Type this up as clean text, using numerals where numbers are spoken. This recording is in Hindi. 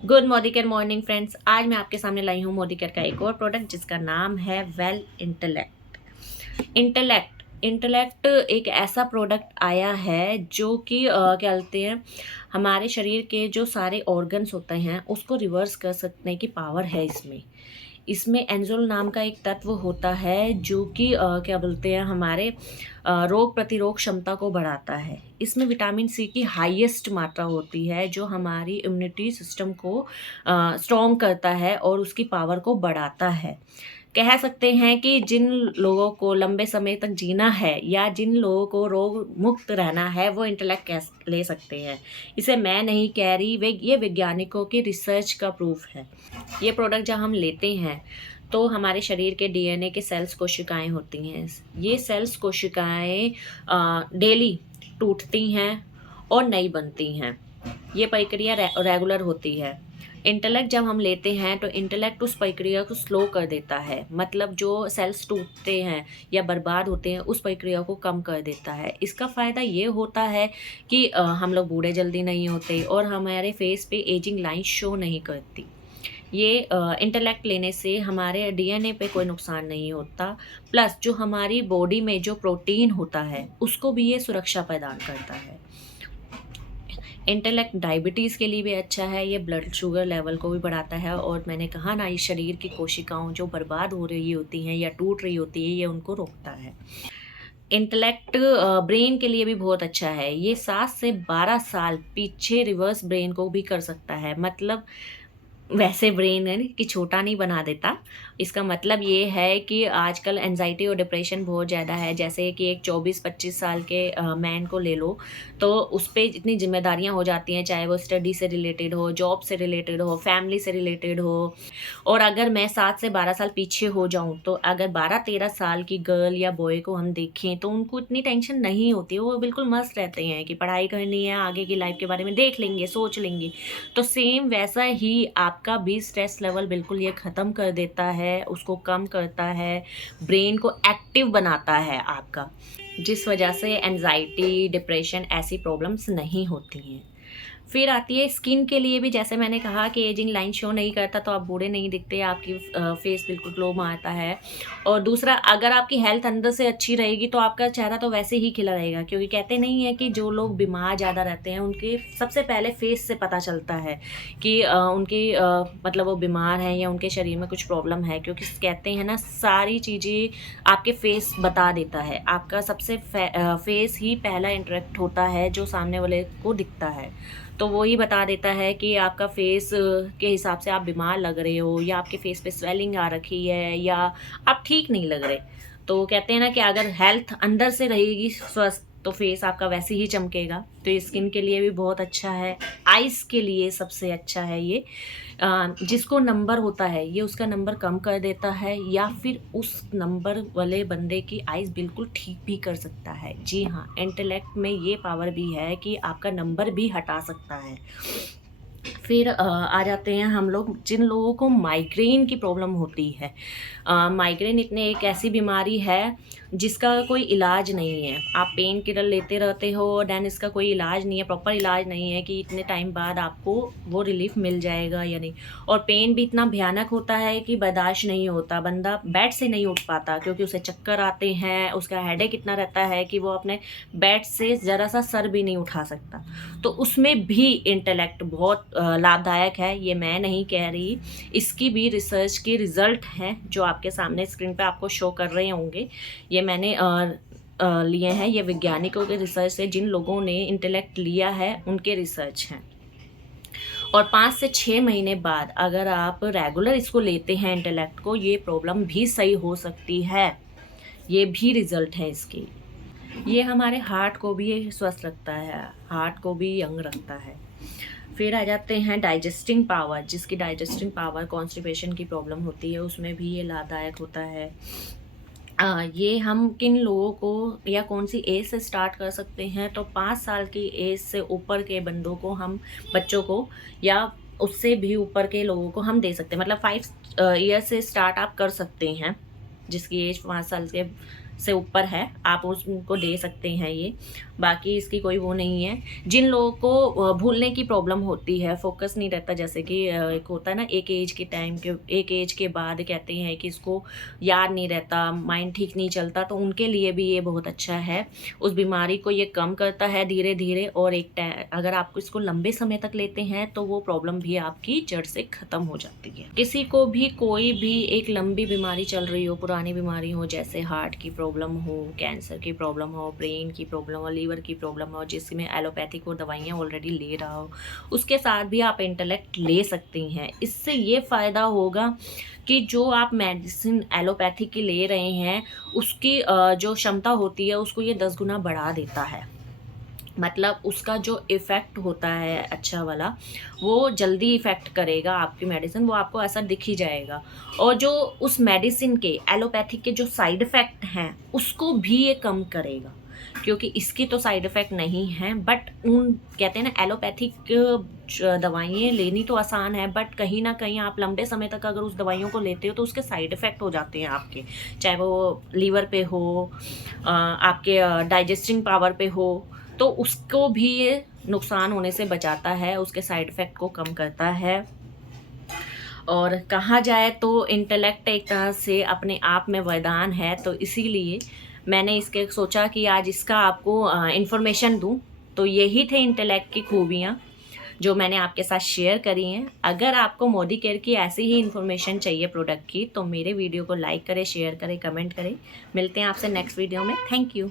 Good मोदिकेयर morning friends. आज मैं आपके सामने लाई हूँ मोदिकेयर का एक और प्रोडक्ट जिसका नाम है वेल इंटेलेक्ट एक ऐसा प्रोडक्ट आया है जो कि क्या बोलते हैं, हमारे शरीर के जो सारे ऑर्गन्स होते हैं उसको रिवर्स कर सकने की पावर है इसमें। इसमें एंजोल नाम का एक तत्व होता है जो कि क्या बोलते हैं, हमारे रोग प्रतिरोध क्षमता को बढ़ाता है। इसमें विटामिन सी की हाईएस्ट मात्रा होती है जो हमारी इम्यूनिटी सिस्टम को स्ट्रॉन्ग करता है और उसकी पावर को बढ़ाता है। कह सकते हैं कि जिन लोगों को लंबे समय तक जीना है या जिन लोगों को रोग मुक्त रहना है वो इंटेलेक्ट ले सकते हैं। इसे मैं नहीं कह रही, वे ये वैज्ञानिकों की रिसर्च का प्रूफ है। ये प्रोडक्ट जब हम लेते हैं तो हमारे शरीर के डीएनए के सेल्स कोशिकाएं होती हैं। ये सेल्स कोशिकाएं डेली टूटती हैं और नई बनती हैं। ये प्रक्रिया रेगुलर होती है। इंटेलेक्ट जब हम लेते हैं तो इंटेलेक्ट उस प्रक्रिया को स्लो कर देता है, मतलब जो सेल्स टूटते हैं या बर्बाद होते हैं उस प्रक्रिया को कम कर देता है। इसका फ़ायदा ये होता है कि हम लोग बूढ़े जल्दी नहीं होते और हमारे फेस पे एजिंग लाइन शो नहीं करती। ये इंटेलेक्ट लेने से हमारे डीएनए पे कोई नुकसान नहीं होता, प्लस जो हमारी बॉडी में जो प्रोटीन होता है उसको भी ये सुरक्षा प्रदान करता है। इंटेलेक्ट डायबिटीज़ के लिए भी अच्छा है, ये ब्लड शुगर लेवल को भी बढ़ाता है और मैंने कहा ना, ये शरीर की कोशिकाओं जो बर्बाद हो रही होती हैं या टूट रही होती है ये उनको रोकता है। इंटेलेक्ट ब्रेन के लिए भी बहुत अच्छा है। ये 7 से 12 साल पीछे रिवर्स ब्रेन को भी कर सकता है, मतलब वैसे ब्रेन है कि छोटा नहीं बना देता। इसका मतलब ये है कि आजकल एंजाइटी और डिप्रेशन बहुत ज़्यादा है। जैसे कि एक 24-25 साल के मैन को ले लो तो उस पे इतनी जिम्मेदारियां हो जाती हैं, चाहे वो स्टडी से रिलेटेड हो, जॉब से रिलेटेड हो, फैमिली से रिलेटेड हो। और अगर मैं 7 से 12 साल पीछे हो जाऊं तो अगर 12-13 साल की गर्ल या बॉय को हम देखें तो उनको इतनी टेंशन नहीं होती, वो बिल्कुल मस्त रहते हैं कि पढ़ाई करनी है, आगे की लाइफ के बारे में देख लेंगे, सोच लेंगे। तो सेम वैसा ही आपका भी स्ट्रेस लेवल बिल्कुल ये ख़त्म कर देता है, उसको कम करता है, ब्रेन को एक्टिव बनाता है आपका, जिस वजह से एंजाइटी, डिप्रेशन ऐसी प्रॉब्लम्स नहीं होती हैं। फिर आती है स्किन के लिए भी। जैसे मैंने कहा कि एजिंग लाइन शो नहीं करता तो आप बूढ़े नहीं दिखते, आपकी फेस बिल्कुल ग्लो मारता है। और दूसरा, अगर आपकी हेल्थ अंदर से अच्छी रहेगी तो आपका चेहरा तो वैसे ही खिला रहेगा, क्योंकि कहते नहीं है कि जो लोग बीमार ज़्यादा रहते हैं उनके सबसे पहले फेस से पता चलता है कि उनकी मतलब वो बीमार हैं या उनके शरीर में कुछ प्रॉब्लम है, क्योंकि कहते हैं ना, सारी चीज़ें आपके फेस बता देता है। आपका सबसे फेस ही पहला इंटरेक्ट होता है जो सामने वाले को दिखता है, तो वो ही बता देता है कि आपका फेस के हिसाब से आप बीमार लग रहे हो या आपके फेस पे स्वेलिंग आ रखी है या आप ठीक नहीं लग रहे। तो कहते हैं ना कि अगर हेल्थ अंदर से रहेगी स्वस्थ तो फेस आपका वैसे ही चमकेगा। तो ये स्किन के लिए भी बहुत अच्छा है। आइज़ के लिए सबसे अच्छा है ये। जिसको नंबर होता है ये उसका नंबर कम कर देता है या फिर उस नंबर वाले बंदे की आइज़ बिल्कुल ठीक भी कर सकता है। जी हाँ, इंटेलेक्ट में ये पावर भी है कि आपका नंबर भी हटा सकता है। फिर आ जाते हैं हम लोग जिन लोगों को माइग्रेन की प्रॉब्लम होती है। माइग्रेन इतने एक ऐसी बीमारी है जिसका कोई इलाज नहीं है। आप पेन किलर लेते रहते हो, देन इसका कोई इलाज नहीं है, प्रॉपर इलाज नहीं है कि इतने टाइम बाद आपको वो रिलीफ मिल जाएगा या नहीं। और पेन भी इतना भयानक होता है कि बर्दाश्त नहीं होता, बंदा बेड से नहीं उठ पाता क्योंकि उसे चक्कर आते हैं, उसका हेडेक इतना रहता है कि वो अपने बेड से ज़रा सा सर भी नहीं उठा सकता। तो उसमें भी इंटेलेक्ट बहुत लाभदायक है, ये मैं नहीं कह रही। इसकी भी रिसर्च के रिजल्ट हैं जो आपके सामने स्क्रीन पे आपको शो कर रहे होंगे। ये मैंने लिए हैं, ये वैज्ञानिकों के रिसर्च से, जिन लोगों ने इंटेलेक्ट लिया है उनके रिसर्च हैं। और 5 से 6 महीने बाद अगर आप रेगुलर इसको लेते हैं इंटेलेक्ट को, ये प्रॉब्लम भी सही हो सकती है। ये भी रिजल्ट है इसके। ये हमारे हार्ट को भी स्वस्थ रखता है, हार्ट को भी यंग रखता है। फिर आ जाते हैं डाइजेस्टिंग पावर। जिसकी डाइजेस्टिंग पावर, कॉन्स्टिपेशन की प्रॉब्लम होती है, उसमें भी ये लाभदायक होता है। ये हम किन लोगों को या कौन सी एज से स्टार्ट कर सकते हैं, तो 5 साल की एज से ऊपर के बंदों को, हम बच्चों को या उससे भी ऊपर के लोगों को हम दे सकते हैं। मतलब 5 ईयर से स्टार्ट आप कर सकते हैं, जिसकी एज 5 साल के से ऊपर है, आप उनको दे सकते हैं ये, बाकी इसकी कोई वो नहीं है। जिन लोगों को भूलने की प्रॉब्लम होती है, फोकस नहीं रहता, जैसे कि एक होता है ना एक एज के बाद कहते हैं कि इसको याद नहीं रहता, माइंड ठीक नहीं चलता, तो उनके लिए भी ये बहुत अच्छा है। उस बीमारी को ये कम करता है धीरे धीरे, और अगर आप इसको लंबे समय तक लेते हैं तो वो प्रॉब्लम भी आपकी जड़ से ख़त्म हो जाती है। किसी को भी कोई भी एक लंबी बीमारी चल रही हो, पुरानी बीमारी हो, जैसे हार्ट की प्रॉब्लम हो, कैंसर की प्रॉब्लम हो, ब्रेन की प्रॉब्लम हो, लीवर की प्रॉब्लम हो, जिसमें एलोपैथिक और दवाइयाँ ऑलरेडी ले रहा हो, उसके साथ भी आप इंटेलेक्ट ले सकती हैं। इससे ये फ़ायदा होगा कि जो आप मेडिसिन एलोपैथिक की ले रहे हैं उसकी जो क्षमता होती है उसको ये 10 गुना बढ़ा देता है। मतलब उसका जो इफ़ेक्ट होता है अच्छा वाला, वो जल्दी इफ़ेक्ट करेगा आपकी मेडिसिन, वो आपको ऐसा दिख ही जाएगा। और जो उस मेडिसिन के एलोपैथिक के जो साइड इफ़ेक्ट हैं उसको भी ये कम करेगा, क्योंकि इसकी तो साइड इफ़ेक्ट नहीं है, बट उन कहते हैं ना एलोपैथिक दवाइयाँ लेनी तो आसान है, बट कहीं ना कहीं आप लंबे समय तक अगर उस दवाइयों को लेते हो तो उसके साइड इफ़ेक्ट हो जाते हैं आपके, चाहे वो लीवर पे हो, आपके डाइजेस्टिंग पावर पे हो, तो उसको भी ये नुकसान होने से बचाता है, उसके साइड इफ़ेक्ट को कम करता है। और कहा जाए तो इंटेलेक्ट एक तरह से अपने आप में वरदान है, तो इसीलिए मैंने इसके सोचा कि आज इसका आपको इन्फॉर्मेशन दूं। तो यही थे इंटेलेक्ट की खूबियाँ जो मैंने आपके साथ शेयर करी हैं। अगर आपको मोदी केयर की ऐसी ही इन्फॉर्मेशन चाहिए प्रोडक्ट की, तो मेरे वीडियो को लाइक करें, शेयर करें, कमेंट करें। मिलते हैं आपसे नेक्स्ट वीडियो में। Thank you.